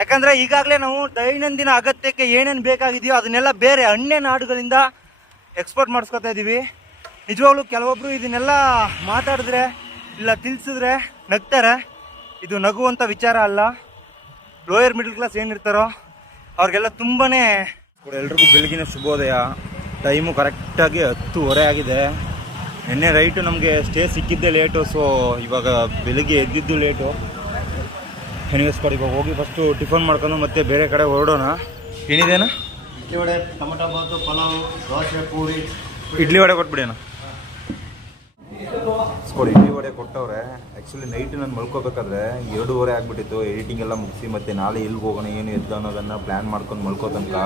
ಯಾಕಂದ್ರೆ ಈಗಾಗಲೇ ನಾವು ದೈನಂದಿನ ಅಗತ್ಯಕ್ಕೆ ಏನೇನು ಬೇಕಾಗಿದೆಯೋ ಅದನ್ನೆಲ್ಲ ಬೇರೆ ಅನ್ಯ ನಾಡುಗಳಿಂದ ಎಕ್ಸ್ಪೋರ್ಟ್ ಮಾಡಿಸ್ಕೊತಾ ಇದ್ದೀವಿ ನಿಜವಾಗ್ಲೂ ಕೆಲವೊಬ್ರು ಇದನ್ನೆಲ್ಲ ಮಾತಾಡಿದ್ರೆ ಇಲ್ಲ ತಿಳಿಸಿದ್ರೆ ನಗ್ತಾರೆ. ಇದು ನಗುವಂಥ ವಿಚಾರ ಅಲ್ಲ. ಲೋಯರ್ ಮಿಡಲ್ ಕ್ಲಾಸ್ ಏನಿರ್ತಾರೋ ಅವ್ರಿಗೆಲ್ಲ ತುಂಬಾನೇ ಎಲ್ರಿಗೂ ಬೆಳಗಿನ ಶುಭೋದಯ. ಟೈಮು ಕರೆಕ್ಟಾಗಿ ಹತ್ತುವರೆ ಆಗಿದೆ. ನಿನ್ನೆ ರೈಟು ನಮಗೆ ಸ್ಟೇ ಸಿಕ್ಕಿದ್ದೆ ಲೇಟು ಸೊ ಇವಾಗ ಬೆಳಿಗ್ಗೆ ಎದ್ದಿದ್ದು ಲೇಟು ಎನಿವೇಸ್ ಕೊಡಿ ಇವಾಗ ಹೋಗಿ ಫಸ್ಟು ಟಿಫನ್ ಮಾಡ್ಕೊಂಡು ಮತ್ತೆ ಬೇರೆ ಕಡೆ ಹೊರಡೋಣ. ಏನಿದೇನ? ಇಡ್ಲಿ ವಡೆ ಟೊಮೊಟೊ ಬಾತು ಪಲಾವ್ ದೋಸೆ ಪೂರಿ. ಇಡ್ಲಿ ವಡೆ ಕೊಟ್ಬಿಡೋಣ. ಕೊಡಿ ಇಡ್ಲಿ ವಡೆ ಕೊಟ್ಟವ್ರೆ. ಆ್ಯಕ್ಚುಲಿ ನೈಟ್ ನಾನು ಮಲ್ಕೋಬೇಕಾದ್ರೆ ಎರಡೂವರೆ ಆಗಿಬಿಟ್ಟಿತ್ತು. ಎಡಿಟಿಂಗ್ ಎಲ್ಲ ಮುಗಿಸಿ ಮತ್ತೆ ನಾಳೆ ಎಲ್ಲಿಗೆ ಹೋಗೋಣ ಏನು ಎದ್ದು ಅನ್ನೋದನ್ನು ಪ್ಲ್ಯಾನ್ ಮಾಡ್ಕೊಂಡು ಮಲ್ಕೋ ತನಕ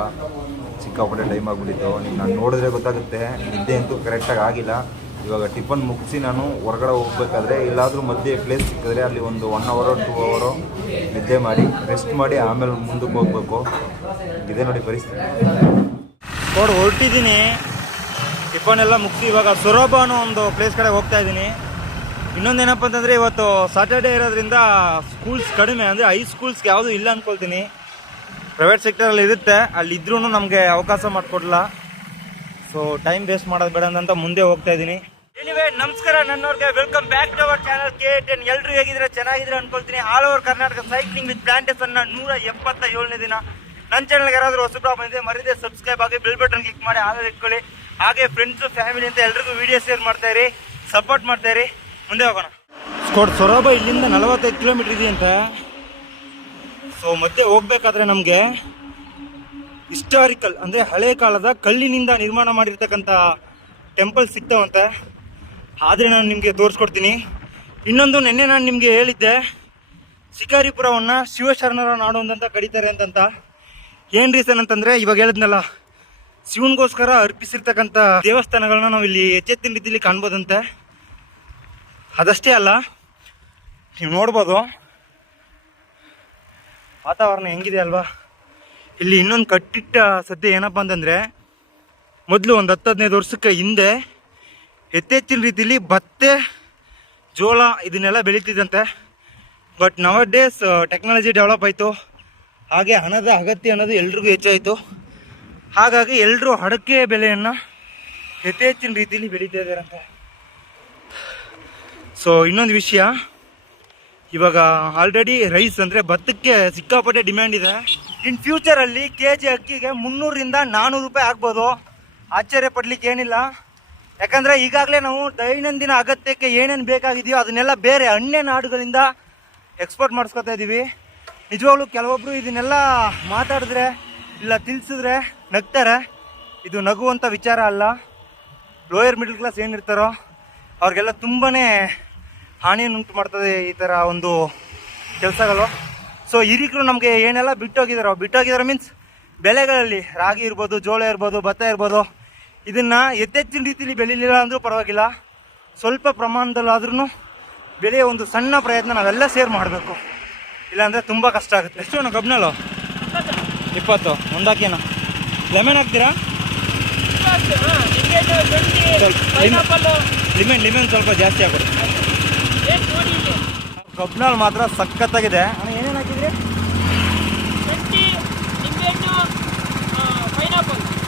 ಸಿಕ್ಕಾಪಟ್ಟೆ ಟೈಮ್ ಆಗಿಬಿಟ್ಟಿತ್ತು. ನೀವು ನಾನು ನೋಡಿದ್ರೆ ಗೊತ್ತಾಗುತ್ತೆ ನಿದ್ದೆ ಅಂತೂ ಕರೆಕ್ಟಾಗಿ ಆಗಿಲ್ಲ. ಇವಾಗ ಟಿಫನ್ ಮುಗಿಸಿ ನಾನು ಹೊರಗಡೆ ಹೋಗ್ಬೇಕಾದ್ರೆ ಇಲ್ಲಾದರೂ ಮಧ್ಯೆ ಪ್ಲೇಸ್ ಸಿಕ್ಕಿದ್ರೆ ಅಲ್ಲಿ ಒಂದು ಒನ್ ಅವರು ಟೂ ಅವರು ನಿದ್ದೆ ಮಾಡಿ ರೆಸ್ಟ್ ಮಾಡಿ ಆಮೇಲೆ ಮುಂದಕ್ಕೆ ಹೋಗ್ಬೇಕು. ಇದೆ ನೋಡಿ ಪರಿಸ್ಥಿತಿ. ನೋಡಿ, ಹೊರಟಿದ್ದೀನಿ. ಟಿಫನ್ ಎಲ್ಲ ಮುಗಿಸಿ ಇವಾಗ ಸೊರೋಬ ಅನ್ನೋ ಒಂದು ಪ್ಲೇಸ್ ಕಡೆ ಹೋಗ್ತಾ ಇದ್ದೀನಿ. ಇನ್ನೊಂದೇನಪ್ಪ ಅಂತಂದರೆ ಇವತ್ತು ಸಾಟರ್ಡೇ ಇರೋದ್ರಿಂದ ಸ್ಕೂಲ್ಸ್ ಕಡಿಮೆ, ಅಂದರೆ ಹೈ ಸ್ಕೂಲ್ಸ್ಗೆ ಯಾವುದೂ ಇಲ್ಲ ಅಂದ್ಕೊಳ್ತೀನಿ ಪ್ರೈವೇಟ್ ಸೆಕ್ಟರಲ್ಲಿ ಇರುತ್ತೆ. ಅಲ್ಲಿ ಇದ್ರೂ ನಮಗೆ ಅವಕಾಶ ಮಾಡಿಕೊಡಲ್ಲ ಸೊ ಟೈಮ್ ವೇಸ್ಟ್ ಮಾಡೋದು ಬೇಡ ಅಂತ ಮುಂದೆ ಹೋಗ್ತಾ ಇದ್ದೀನಿ. ಎನಿವೇ ನಮಸ್ಕಾರ, ನನ್ನವ್ರಿಗೆ welcome back to our channel K ten ಎಲ್ಲರೂ ಹೇಗಿದ್ರೆ ಚೆನ್ನಾಗಿದ್ರೆ ಅನ್ಕೊಳ್ತೀನಿ. All over Karnataka cycling with ಪ್ಲಾಂಟೇಸ್ ಅನ್ನ ನೂರ ಎಪ್ಪತ್ತ ಏಳನೇ ದಿನ ನನ್ನ ಚಾನಲ್ಗೆ ಯಾರಾದರೂ ಪ್ರಾಬ್ಲಮ್ ಬಂದಿದೆ ಮರಿದೆ ಸಬ್ಸ್ಕ್ರೈಬ್ ಆಗಿ ಬಿಲ್ ಬಟನ್ ಕ್ಲಿಕ್ ಮಾಡಿ ಆಮೇಲೆ ಇಟ್ಕೊಳ್ಳಿ. ಹಾಗೆ ಫ್ರೆಂಡ್ಸು ಫ್ಯಾಮಿಲಿ ಅಂತ ಎಲ್ರಿಗೂ ವಿಡಿಯೋ ಶೇರ್ ಮಾಡ್ತಾ ಇರಿ ಸಪೋರ್ಟ್ ಮಾಡ್ತಾ ಇರಿ. ಮುಂದೆ ಹೋಗೋಣ. ಸ್ಕೋಟ್ ಸೊರಬ ಇಲ್ಲಿಂದ ನಲವತ್ತೈದು ಕಿಲೋಮೀಟರ್ ಅಂತ ಸೊ ಮತ್ತೆ ಹೋಗ್ಬೇಕಾದ್ರೆ ನಮಗೆ ಹಿಸ್ಟಾರಿಕಲ್ ಅಂದರೆ ಹಳೆ ಕಾಲದ ಕಲ್ಲಿನಿಂದ ನಿರ್ಮಾಣ ಮಾಡಿರ್ತಕ್ಕಂಥ ಟೆಂಪಲ್ ಸಿಗ್ತಾವಂತೆ. ಆದರೆ ನಾನು ನಿಮಗೆ ತೋರಿಸ್ಕೊಡ್ತೀನಿ. ಇನ್ನೊಂದು ನಿನ್ನೆ ನಾನು ನಿಮಗೆ ಹೇಳಿದ್ದೆ, ಶಿಕಾರಿಪುರವನ್ನು ಶಿವಶರಣರ ನಾಡು ಅಂತ ಕರೀತಾರೆ ಅಂತಂತ. ಏನು ರೀಸನ್ ಅಂತಂದರೆ, ಇವಾಗ ಹೇಳಿದ್ನಲ್ಲ, ಶಿವನಿಗೋಸ್ಕರ ಅರ್ಪಿಸಿರ್ತಕ್ಕಂಥ ದೇವಸ್ಥಾನಗಳನ್ನ ನಾವು ಇಲ್ಲಿ ಎಚ್ಚೆತ್ತಿನ ರೀತಿಯಲ್ಲಿ ಕಾಣ್ಬೋದಂತೆ. ಅದಷ್ಟೇ ಅಲ್ಲ, ನೀವು ನೋಡ್ಬೋದು, ವಾತಾವರಣ ಹೆಂಗಿದೆ ಅಲ್ವಾ? ಇಲ್ಲಿ ಇನ್ನೊಂದು ಕಟ್ಟಿಟ್ಟ ಸದ್ಯ ಏನಪ್ಪ ಅಂತಂದರೆ, ಮೊದಲು ಒಂದು ಹತ್ತು ಹದಿನೈದು ವರ್ಷಕ್ಕೆ ಹಿಂದೆ ಯಥೇಚ್ಚಿನ ರೀತಿಯಲ್ಲಿ ಭತ್ತೆ ಜೋಳ ಇದನ್ನೆಲ್ಲ ಬೆಳೀತಿದ್ದಂತೆ. But nowadays technology develop ಆಯಿತು. ಹಾಗೆ ಹಣದ ಅಗತ್ಯ ಅನ್ನೋದು ಎಲ್ರಿಗೂ ಹೆಚ್ಚಾಯಿತು. ಹಾಗಾಗಿ ಎಲ್ಲರೂ ಅಡಕೆ ಬೆಲೆಯನ್ನು ಯಥೇಚ್ಚಿನ ರೀತಿಯಲ್ಲಿ ಬೆಳೀತಾ ಇದ್ದಾರಂತೆ. ಸೊ ಇನ್ನೊಂದು ವಿಷಯ. ಇವಾಗ ಆಲ್ರೆಡಿ ರೈಸ್ ಅಂದರೆ ಭತ್ತಕ್ಕೆ ಸಿಕ್ಕಾಪಟ್ಟೆ ಡಿಮ್ಯಾಂಡ್ ಇದೆ. ಇನ್ ಫ್ಯೂಚರಲ್ಲಿ ಕೆ ಜಿ ಅಕ್ಕಿಗೆ ಮುನ್ನೂರಿಂದ ನಾನ್ನೂರು ರೂಪಾಯಿ ಆಗ್ಬೋದು. ಆಶ್ಚರ್ಯ ಪಡ್ಲಿಕ್ಕೆ ಏನಿಲ್ಲ. ಯಾಕಂದರೆ ಈಗಾಗಲೇ ನಾವು ದೈನಂದಿನ ಅಗತ್ಯಕ್ಕೆ ಏನೇನು ಬೇಕಾಗಿದೆಯೋ ಅದನ್ನೆಲ್ಲ ಬೇರೆ ಅನ್ಯ ನಾಡುಗಳಿಂದ ಎಕ್ಸ್ಪೋರ್ಟ್ ಮಾಡಿಸ್ಕೊತಾ ಇದ್ದೀವಿ ನಿಜವಾಗ್ಲೂ ಕೆಲವೊಬ್ಬರು ಇದನ್ನೆಲ್ಲ ಮಾತಾಡಿದ್ರೆ ಇಲ್ಲ ತಿಳಿಸಿದ್ರೆ ನಗ್ತಾರೆ. ಇದು ನಗುವಂಥ ವಿಚಾರ ಅಲ್ಲ. ಲೋಯರ್ ಮಿಡಲ್ ಕ್ಲಾಸ್ ಏನಿರ್ತಾರೋ ಅವ್ರಿಗೆಲ್ಲ ತುಂಬಾ ಹಾನಿಯನ್ನು ಉಂಟು ಮಾಡ್ತದೆ ಈ ಥರ ಒಂದು ಕೆಲಸಗಳು. ಸೊ ಹಿರಿಕರು ನಮಗೆ ಏನೆಲ್ಲ ಬಿಟ್ಟೋಗಿದಾರೋ ಬಿಟ್ಟೋಗಿದಾರೋ ಮೀನ್ಸ್ ಬೆಳೆಗಳಲ್ಲಿ ರಾಗಿ ಇರ್ಬೋದು, ಜೋಳ ಇರ್ಬೋದು, ಭತ್ತ ಇರ್ಬೋದು ಇದನ್ನು ಯಥೇಚ್ಚಿನ ರೀತಿಯಲ್ಲಿ ಬೆಳೀಲಿಲ್ಲ ಅಂದರೂ ಪರವಾಗಿಲ್ಲ. ಸ್ವಲ್ಪ ಪ್ರಮಾಣದಲ್ಲಾದ್ರೂ ಬೆಳೆಯೋ ಒಂದು ಸಣ್ಣ ಪ್ರಯತ್ನ ನಾವೆಲ್ಲ ಸೇರ್ ಮಾಡಬೇಕು. ಇಲ್ಲಾಂದರೆ ತುಂಬ ಕಷ್ಟ ಆಗುತ್ತೆ. ಎಷ್ಟು ಅಣ್ಣ ಕಬ್ನಲ್ಲು ಇಪ್ಪತ್ತು. ಒಂದಾಕೇನ ಲೆಮನ್ ಹಾಕ್ತೀರಾ? ಲಿಮೆನ್ ಲಿಮೆನ್ ಸ್ವಲ್ಪ ಜಾಸ್ತಿ ಹಾಕೊಡಿ ಕಬ್ನಲ್ಲಿ ಮಾತ್ರ ಸಖತ್ತಾಗಿದೆ. ಅಣ್ಣ ಏನೇನು ಹಾಕಿದ್ರಿ?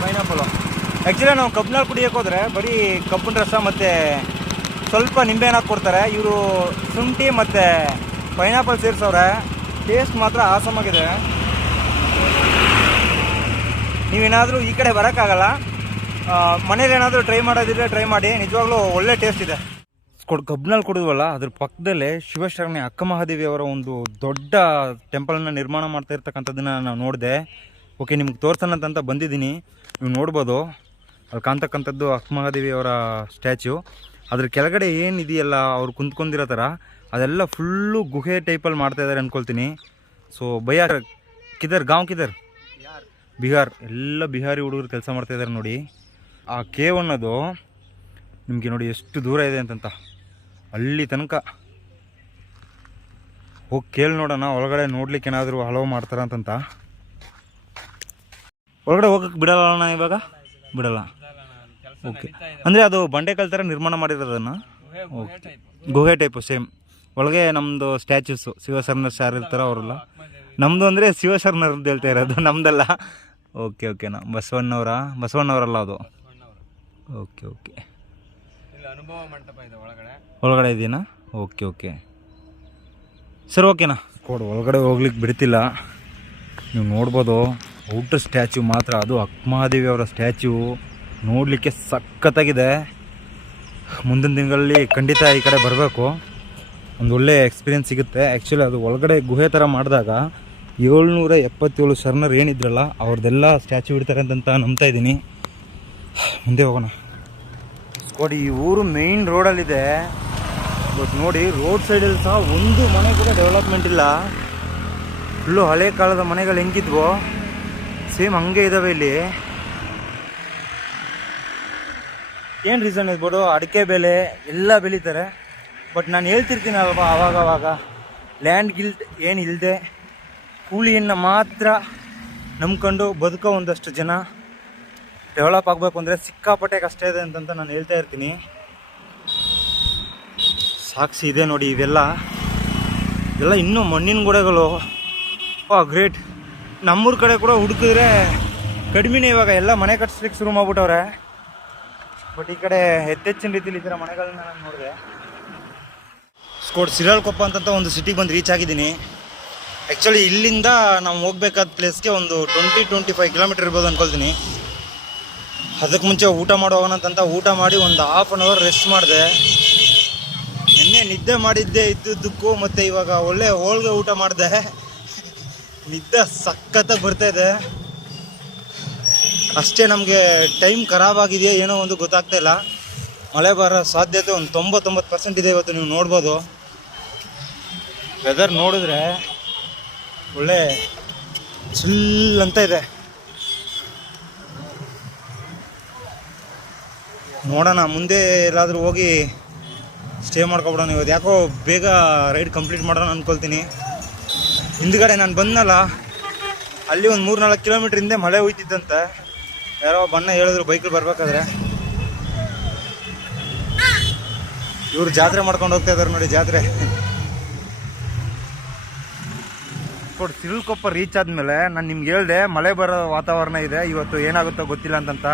ಪೈನಾಪಲು ಆ್ಯಕ್ಚುಲಿ ನಾವು ಕಬ್ಬಿನಲ್ಲಿ ಕುಡಿಯೋಕೆ ಹೋದರೆ ಬರೀ ಕಬ್ಬಿನ ರಸ ಮತ್ತು ಸ್ವಲ್ಪ ನಿಂಬೆನ ಹಾಕಿ ಕೊಡ್ತಾರೆ. ಇವರು ಶುಂಠಿ ಮತ್ತು ಪೈನಾಪಲ್ ಸೇರಿಸವ್ರೆ. ಟೇಸ್ಟ್ ಮಾತ್ರ ಆಸಮಾಗಿದೆ ನೀವೇನಾದರೂ ಈ ಕಡೆ ಬರೋಕ್ಕಾಗಲ್ಲ. ಮನೇಲಿ ಏನಾದರೂ ಟ್ರೈ ಮಾಡೋದಿದ್ರೆ ಟ್ರೈ ಮಾಡಿ. ನಿಜವಾಗ್ಲೂ ಒಳ್ಳೆ ಟೇಸ್ಟ್ ಇದೆ. ಕೊಡ್ ಕಬ್ಬಿನಲ್ಲಿ ಕುಡಿದ್ವಲ್ಲ, ಅದ್ರ ಪಕ್ಕದಲ್ಲೇ ಶಿವಶರಣೆ ಅಕ್ಕ ಮಹಾದೇವಿ ಅವರ ಒಂದು ದೊಡ್ಡ ಟೆಂಪಲನ್ನು ನಿರ್ಮಾಣ ಮಾಡ್ತಾ ಇರ್ತಕ್ಕಂಥದ್ದನ್ನು ನಾನು ನೋಡಿದೆ. ಓಕೆ ನಿಮ್ಗೆ ತೋರ್ಸೋಣ ಅಂತ ಬಂದಿದ್ದೀನಿ. ನೀವು ನೋಡ್ಬೋದು. ಅಲ್ಲಿ ಕಾಣ್ತಕ್ಕಂಥದ್ದು ಅವರ ಸ್ಟ್ಯಾಚು ಅದ್ರ ಕೆಳಗಡೆ ಏನಿದೆಯಲ್ಲ ಅವ್ರು ಕುಂತ್ಕೊಂಡಿರೋ ಥರ ಅದೆಲ್ಲ ಫುಲ್ಲು ಗುಹೆ ಟೈಪಲ್ಲಿ ಮಾಡ್ತಾ ಇದ್ದಾರೆ ಅಂದ್ಕೊಳ್ತೀನಿ ಸೊ ಬಯ್ಯ ಕಿದರ್, ಗಾಂವ್ ಕಿದರ್? ಬಿಹಾರ್. ಎಲ್ಲ ಬಿಹಾರಿ ಹುಡುಗರು ಕೆಲಸ ಮಾಡ್ತಾ ಇದ್ದಾರೆ ನೋಡಿ. ಆ ಕೇವ್ ಅನ್ನೋದು ನಿಮಗೆ ನೋಡಿ ಎಷ್ಟು ದೂರ ಇದೆ ಅಂತಂತ. ಅಲ್ಲಿ ತನಕ. ಹೋಗಿ ಕೇಳಿ ನೋಡೋಣ, ಒಳಗಡೆ ನೋಡ್ಲಿಕ್ಕೆ ಏನಾದರೂ ಹಲವು ಮಾಡ್ತಾರ ಅಂತಂತ. ಒಳಗಡೆ ಹೋಗಕ್ಕೆ ಬಿಡಲ್ಲ ಇವಾಗ? ಬಿಡಲ್ಲ. ಓಕೆ ಅಂದರೆ ಅದು ಬಂಡೆಕಲ್ ಥರ ನಿರ್ಮಾಣ ಮಾಡಿರೋದನ್ನು? ಓಕೆ ಗುಹೆ ಟೈಪು ಸೇಮ್ ಒಳಗೆ ನಮ್ಮದು ಸ್ಟ್ಯಾಚ್ಯೂಸು ಶಿವಸರ್ನ ಸಾರ್ ಇರ್ತಾರ ಅವರೆಲ್ಲ. ನಮ್ಮದು ಅಂದರೆ ಶಿವಶರಣರು ಅಂತ ಹೇಳ್ತಾ ಇರೋದು ನಮ್ಮದಲ್ಲ ಓಕೆ ಓಕೆನಾ ಬಸವಣ್ಣವರ ಬಸವಣ್ಣವರಲ್ಲ ಅದು. ಓಕೆ ಓಕೆ ಇಲ್ಲಿ ಅನುಭವ ಮಂಟಪ ಇದೆ ಒಳಗಡೆ. ಒಳಗಡೆ ಇದೆಯಾ ಓಕೆ ಓಕೆ ಸರ್ ಓಕೆನಾ ಕೊಡು ಒಳಗಡೆ ಹೋಗ್ಲಿಕ್ಕೆ ಬಿಡ್ತಿಲ್ಲ. ನೀವು ನೋಡ್ಬೋದು ಔಟ್ರ್ ಸ್ಟ್ಯಾಚ್ಯೂ ಮಾತ್ರ ಅದು ಅಕ್ಮಾದೇವಿ ಅವರ ಸ್ಟ್ಯಾಚ್ಯೂ ನೋಡಲಿಕ್ಕೆ ಸಖತ್ತಾಗಿದೆ. ಮುಂದಿನ ದಿನಗಳಲ್ಲಿ ಖಂಡಿತ ಈ ಕಡೆ ಬರಬೇಕು. ಒಂದು ಒಳ್ಳೆಯ ಎಕ್ಸ್ಪೀರಿಯನ್ಸ್ ಸಿಗುತ್ತೆ. ಆ್ಯಕ್ಚುಲಿ ಅದು ಒಳಗಡೆ ಗುಹೆ ಥರ ಮಾಡಿದಾಗ ಏಳ್ನೂರ ಎಪ್ಪತ್ತೇಳು ಶರಣರು ಏನಿದ್ರಲ್ಲ, ಅವ್ರದ್ದೆಲ್ಲ ಸ್ಟ್ಯಾಚ್ಯೂ ಇಡ್ತಾರೆ ಅಂತ ನಂಬ್ತಾ ಇದ್ದೀನಿ. ಮುಂದೆ ಹೋಗೋಣ. ನೋಡಿ, ಈ ಊರು ಮೇಯ್ನ್ ರೋಡಲ್ಲಿದೆ ಬಟ್ ನೋಡಿ ರೋಡ್ ಸೈಡಲ್ಲಿ ಸಹ ಒಂದು ಮನೆ ಕೂಡ ಡೆವಲಪ್ಮೆಂಟ್ ಇಲ್ಲ. ಫುಲ್ಲು ಹಳೆ ಕಾಲದ ಮನೆಗಳು ಹೆಂಗಿದ್ವೋ, ಸೇಮ್ ಹಂಗೆ ಇದಾವೆ ಇಲ್ಲಿ. ಏನು ರೀಸನ್ ಇರ್ಬೋದು ಅಡಿಕೆ ಬೆಲೆ ಎಲ್ಲ ಬೆಳೀತಾರೆ. ಬಟ್ ನಾನು ಹೇಳ್ತಿರ್ತೀನಿ ಅಲ್ವಾ ಅವಾಗ ಅವಾಗ ಲ್ಯಾಂಡ್ ಗಿಲ್ಟ್ ಏನು ಇಲ್ಲದೆ ಕೂಲಿಯನ್ನು ಮಾತ್ರ ನಂಬ್ಕೊಂಡು ಬದುಕೋ ಒಂದಷ್ಟು ಜನ. ಡೆವಲಪ್ ಆಗಬೇಕು ಅಂದರೆ ಸಿಕ್ಕಾಪಟ್ಟೆ ಕಷ್ಟ ಇದೆ ಅಂತಂತ ನಾನು ಹೇಳ್ತಾ ಇರ್ತೀನಿ. ಸಾಕ್ಷಿ ಇದೆ ನೋಡಿ ಇವೆಲ್ಲ. ಇದೆಲ್ಲ ಇನ್ನೂ ಮಣ್ಣಿನ ಗೋಡೆಗಳು. ವಾ, ಗ್ರೇಟ್. ನಮ್ಮೂರ ಕಡೆ ಕೂಡ ಹುಡುಕಿದ್ರೆ ಕಡಿಮೆನೇ ಇವಾಗ ಎಲ್ಲ ಮನೆ ಕಟ್ಸ್ಲಿಕ್ಕೆ ಶುರು ಮಾಡ್ಬಿಟ್ಟವ್ರೆ. ಬಟ್ ಈ ಕಡೆ ಹೆಚ್ಚೆಚ್ಚಿನ ರೀತಿಲಿ ಈ ಥರ ಮನೆಗಳನ್ನ ನಾನು ನೋಡಿದೆ. ಸ್ಕೋಟ್ ಸಿರಾಳ್ಕೊಪ್ಪ ಅಂತಂತ ಒಂದು ಸಿಟಿಗೆ ಬಂದು ರೀಚ್ ಆಗಿದ್ದೀನಿ. ಆ್ಯಕ್ಚುಲಿ ಇಲ್ಲಿಂದ ನಾವು ಹೋಗ್ಬೇಕಾದ ಪ್ಲೇಸ್ಗೆ ಒಂದು ಟ್ವೆಂಟಿ ಟ್ವೆಂಟಿ ಫೈವ್ ಕಿಲೋಮೀಟರ್ ಇರ್ಬೋದು ಅಂದ್ಕೊಳ್ತೀನಿ ಅದಕ್ಕೆ ಮುಂಚೆ ಊಟ ಮಾಡೋಣ ಅಂತಂತ ಊಟ ಮಾಡಿ ಒಂದು ಹಾಫ್ ಆನ್ ಅವರ್ ರೆಸ್ಟ್ ಮಾಡಿದೆ. ನಿನ್ನೆ ನಿದ್ದೆ ಮಾಡಿದ್ದೆ ಇದ್ದುದಕ್ಕೂ ಮತ್ತು ಇವಾಗ ಒಳ್ಳೆ ಹೋಳ್ಗೆ ಊಟ ಮಾಡಿದೆ. ನಿದ್ದೆ ಸಖತ್ತಾಗಿ ಬರ್ತಾ ಇದೆ. ಅಷ್ಟೇ ನಮಗೆ ಟೈಮ್ ಖರಾಬ್ ಆಗಿದೆಯಾ ಏನೋ ಒಂದು ಗೊತ್ತಾಗ್ತಾ ಇಲ್ಲ. ಮಳೆ ಬರೋ ಸಾಧ್ಯತೆ ಒಂದು ತೊಂಬತ್ತೊಂಬತ್ತು ಪರ್ಸೆಂಟ್ ಇದೆ ಇವತ್ತು ನೀವು ನೋಡ್ಬೋದು. ವೆದರ್ ನೋಡಿದ್ರೆ ಒಳ್ಳೆ ಚಿಲ್ ಅಂತ ಇದೆ. ನೋಡೋಣ, ಮುಂದೆ ಎಲ್ಲಾದರೂ ಹೋಗಿ ಸ್ಟೇ ಮಾಡ್ಕೊಬಿಡೋಣ ಇವತ್ತು. ಯಾಕೋ ಬೇಗ ರೈಡ್ ಕಂಪ್ಲೀಟ್ ಮಾಡೋಣ ಅಂದ್ಕೊಳ್ತೀನಿ ಹಿಂದ್ಗಡೆ ನಾನು ಬಂದನಲ್ಲ, ಅಲ್ಲಿ ಒಂದು ಮೂರು ನಾಲ್ಕು ಕಿಲೋಮೀಟ್ರ್ ಹಿಂದೆ ಮಳೆ ಹೋಯ್ತಿದ್ದಂತೆ ಯಾರೋ ಬಣ್ಣ ಹೇಳಿದ್ರು ಬೈಕಲ್ಲಿ ಬರ್ಬೇಕಾದ್ರೆ. ಇವ್ರು ಜಾತ್ರೆ ಮಾಡ್ಕೊಂಡು ಹೋಗ್ತಾ ಇದಾರೆ ನೋಡಿ ಜಾತ್ರೆ. ಕೊಡ್, ತಿಳ್ಕೊಪ್ಪ ರೀಚ್ ಆದಮೇಲೆ ನಾನು ನಿಮ್ಗೆ ಹೇಳ್ದೆ, ಮಳೆ ಬರೋ ವಾತಾವರಣ ಇದೆ, ಇವತ್ತು ಏನಾಗುತ್ತೋ ಗೊತ್ತಿಲ್ಲ ಅಂತಂತ.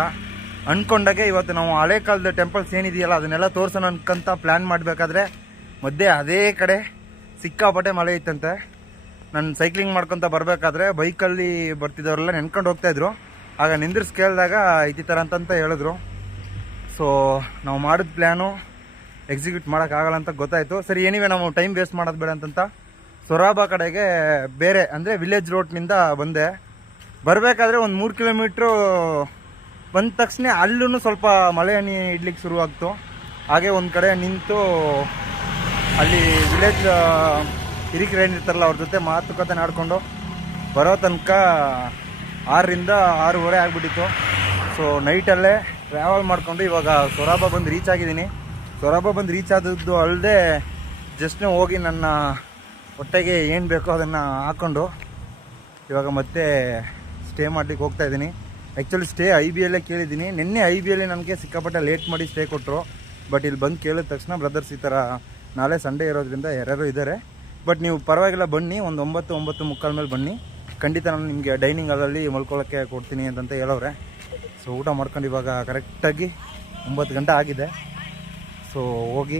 ಅಂದ್ಕೊಂಡಾಗೆ ಇವತ್ತು ನಾವು ಹಳೆ ಕಾಲದ ಟೆಂಪಲ್ಸ್ ಏನಿದೆಯಲ್ಲ, ಅದನ್ನೆಲ್ಲ ತೋರ್ಸೋಣ ಅನ್ಕಂತ ಪ್ಲ್ಯಾನ್ ಮಾಡಬೇಕಾದ್ರೆ, ಮಧ್ಯೆ ಅದೇ ಕಡೆ ಸಿಕ್ಕಾಪಟ್ಟೆ ಮಳೆ ಇತ್ತಂತೆ. ನಾನು ಸೈಕ್ಲಿಂಗ್ ಮಾಡ್ಕೊತ ಬರಬೇಕಾದ್ರೆ ಬೈಕಲ್ಲಿ ಬರ್ತಿದ್ದವರೆಲ್ಲ ನೆನ್ಕೊಂಡು ಹೋಗ್ತಾಯಿದ್ರು ಆಗ ನಿಂದಿರ್ಸಿ ಕೇಳಿದಾಗ ಇತಿ ಥರ ಅಂತಂತ ಹೇಳಿದ್ರು. ಸೊ ನಾವು ಮಾಡಿದ ಪ್ಲ್ಯಾನು ಎಕ್ಸಿಕ್ಯೂಟ್ ಮಾಡೋಕ್ಕಾಗಲ್ಲ ಅಂತ ಗೊತ್ತಾಯಿತು. ಸರಿ ಏನಿವೆ ನಾವು ಟೈಮ್ ವೇಸ್ಟ್ ಮಾಡೋದು ಬೇಡ ಅಂತಂತ ಸೊರಾಬ ಕಡೆಗೆ ಬೇರೆ, ಅಂದರೆ ವಿಲೇಜ್ ರೋಡ್ನಿಂದ ಬಂದೆ. ಬರಬೇಕಾದ್ರೆ ಒಂದು ಮೂರು ಕಿಲೋಮೀಟ್ರು ಬಂದ ತಕ್ಷಣ ಅಲ್ಲೂ ಸ್ವಲ್ಪ ಮಳೆ ಹನಿ ಇಡ್ಲಿಕ್ಕೆ ಶುರುವಾಗ್ತು ಹಾಗೆ ಒಂದು ಕಡೆ ನಿಂತು ಅಲ್ಲಿ ವಿಲೇಜ್ ಹಿರಿಕರು ಏನಿರ್ತಾರಲ್ಲ ಅವ್ರ ಜೊತೆ ಮಾತುಕತೆ ಆಡ್ಕೊಂಡು ಬರೋ ತನಕ ಆರರಿಂದ ಆರೂವರೆ ಆಗಿಬಿಟ್ಟಿತ್ತು. ಸೊ ನೈಟಲ್ಲೇ ಟ್ರಾವೆಲ್ ಮಾಡಿಕೊಂಡು ಇವಾಗ ಸೊರಾಬ ಬಂದು ರೀಚ್ ಆಗಿದ್ದೀನಿ. ಸೊರಾಬ ಬಂದು ರೀಚ್ ಆದದ್ದು ಅಲ್ಲದೆ ಜಸ್ಟ್ ಹೋಗಿ ನನ್ನ ಹೊಟ್ಟೆಗೆ ಏನು ಬೇಕೋ ಅದನ್ನು ಹಾಕ್ಕೊಂಡು ಇವಾಗ ಮತ್ತೆ ಸ್ಟೇ ಮಾಡ್ಲಿಕ್ಕೆ ಹೋಗ್ತಾ ಇದ್ದೀನಿ. ಆ್ಯಕ್ಚುಲಿ ಸ್ಟೇ ಐ ಬಿ ಎಲ್ಲೇ ಕೇಳಿದ್ದೀನಿ. ನಿನ್ನೆ ಐ ಬಿ ಎಲ್ಲಿ ನನಗೆ ಸಿಕ್ಕಾಪಟ್ಟೆ ಲೇಟ್ ಮಾಡಿ ಸ್ಟೇ ಕೊಟ್ಟರು ಬಟ್ ಇಲ್ಲಿ ಬಂದು ಕೇಳಿದ ತಕ್ಷಣ ಬ್ರದರ್ಸ್ ಈ ಥರ ನಾಳೆ ಸಂಡೇ ಇರೋದ್ರಿಂದ ಯಾರ್ಯಾರು ಇದ್ದಾರೆ ಬಟ್ ನೀವು ಪರವಾಗಿಲ್ಲ, ಬನ್ನಿ, ಒಂದು ಒಂಬತ್ತು ಒಂಬತ್ತು ಮುಕ್ಕಾಲ ಮೇಲೆ ಬನ್ನಿ. ಖಂಡಿತ ನಾನು ನಿಮಗೆ ಡೈನಿಂಗ್ ಹಾಲಲ್ಲಿ ಮಲ್ಕೊಳ್ಳೋಕ್ಕೆ ಕೊಡ್ತೀನಿ ಅಂತಂತ ಹೇಳೋರೆ ಸೊ ಊಟ ಮಾಡ್ಕೊಂಡು ಇವಾಗ ಕರೆಕ್ಟಾಗಿ ಒಂಬತ್ತು ಗಂಟೆ ಆಗಿದೆ. ಸೊ ಹೋಗಿ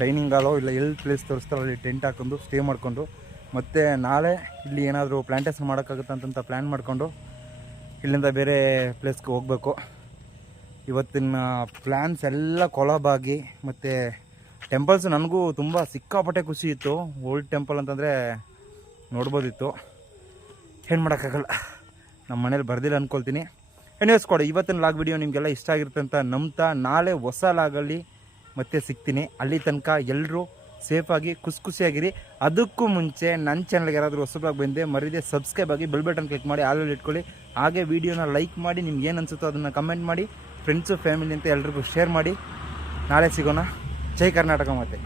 ಡೈನಿಂಗ್ ಹಾಲೋ ಇಲ್ಲ ಎಲ್ಲಿ ಪ್ಲೇಸ್ ತೋರಿಸ್ತಾರೋ ಅಲ್ಲಿ ಟೆಂಟ್ ಹಾಕೊಂಡು ಸ್ಟೇ ಮಾಡಿಕೊಂಡು, ಮತ್ತು ನಾಳೆ ಇಲ್ಲಿ ಏನಾದರೂ ಪ್ಲ್ಯಾಂಟೇಷನ್ ಮಾಡೋಕ್ಕಾಗುತ್ತೆ ಅಂತಂತ ಪ್ಲ್ಯಾನ್ ಮಾಡಿಕೊಂಡು ಇಲ್ಲಿಂದ ಬೇರೆ ಪ್ಲೇಸ್ಗೆ ಹೋಗಬೇಕು. ಇವತ್ತಿನ ಪ್ಲ್ಯಾನ್ಸ್ ಎಲ್ಲ ಕೊಲಾಬಾಗಿ ಮತ್ತು ಟೆಂಪಲ್ಸ್ ನನಗೂ ತುಂಬ ಸಿಕ್ಕಾಪಟ್ಟೆ ಖುಷಿ ಇತ್ತು. ಓಲ್ಡ್ ಟೆಂಪಲ್ ಅಂತಂದರೆ ನೋಡ್ಬೋದಿತ್ತು. ಏನು ಮಾಡೋಕ್ಕಾಗಲ್ಲ. ನಮ್ಮ ಮನೇಲಿ ಬರ್ದಿಲ್ಲ ಅಂದ್ಕೊಳ್ತೀನಿ ಎನಿವೇಸ್ ಕೊಡಿ, ಇವತ್ತಿನ ಲಾಗ್ ವಿಡಿಯೋ ನಿಮಗೆಲ್ಲ ಇಷ್ಟ ಆಗಿರುತ್ತೆ ಅಂತ ನಂಬ್ತಾ ನಾಳೆ ಹೊಸ ಲಾಗಲ್ಲಿ ಮತ್ತೆ ಸಿಗ್ತೀನಿ. ಅಲ್ಲಿ ತನಕ ಎಲ್ಲರೂ ಸೇಫಾಗಿ ಖುಷಿ ಖುಷಿಯಾಗಿರಿ. ಅದಕ್ಕೂ ಮುಂಚೆ ನನ್ನ ಚಾನಲ್ಗೆ ಯಾರಾದರೂ ಹೊಸಬ್ರಾಗಿ ಬಂದೆ ಮರಿದೆ ಸಬ್ಸ್ಕ್ರೈಬ್ ಆಗಿ ಬೆಲ್ ಬಟನ್ ಕ್ಲಿಕ್ ಮಾಡಿ ಆಲಲ್ಲಿ ಇಟ್ಕೊಳ್ಳಿ. ಹಾಗೆ ವಿಡಿಯೋನ ಲೈಕ್ ಮಾಡಿ, ನಿಮ್ಗೆ ಏನು ಅನಿಸುತ್ತೋ ಅದನ್ನು ಕಮೆಂಟ್ ಮಾಡಿ ಫ್ರೆಂಡ್ಸು ಫ್ಯಾಮಿಲಿ ಅಂತ ಎಲ್ರಿಗೂ ಶೇರ್ ಮಾಡಿ. ನಾಳೆ ಸಿಗೋಣ. ಜೈ ಕರ್ನಾಟಕ ಮತ್ತೆ